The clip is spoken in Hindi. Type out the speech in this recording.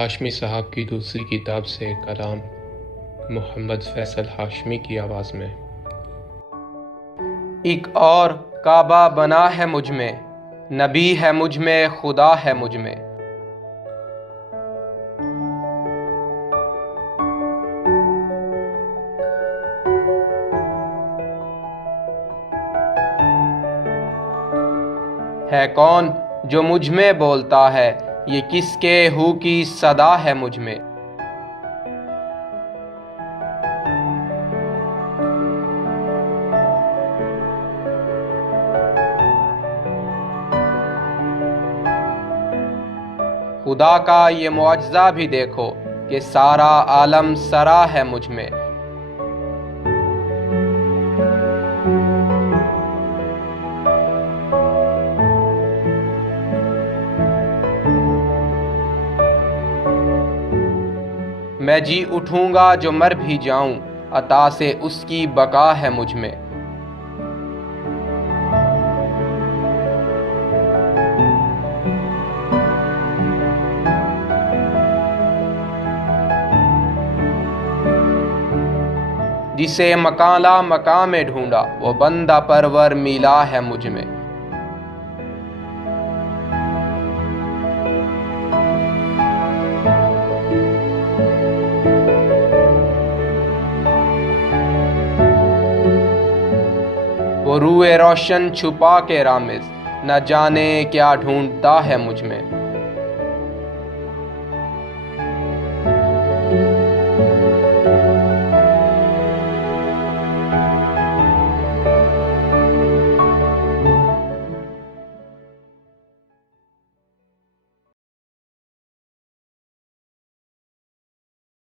हाशमी साहब की दूसरी किताब से कलाम मोहम्मद फैसल हाशमी की आवाज़ में। एक और काबा बना है मुझ में, नबी है मुझ में, खुदा है मुझ में। है कौन जो मुझ में बोलता है, ये किसके हू की सदा है मुझ में। खुदा का ये मुआजिज़ा भी देखो कि सारा आलम सरा है मुझ में। मैं जी उठूंगा जो मर भी जाऊं, अता से उसकी बका है मुझ में। जिसे मकाला मकां में ढूंढा, वो बंदा परवर मिला है मुझ में। वो रूए रोशन छुपा के रामिज़, न जाने क्या ढूंढता है मुझ में।